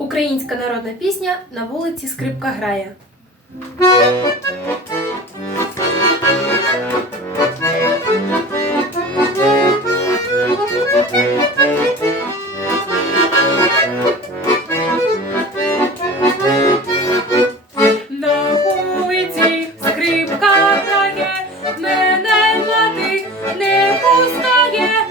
Українська народна пісня на вулиці Скрипка грає. На вулиці скрипка грає, мене мати не пускає.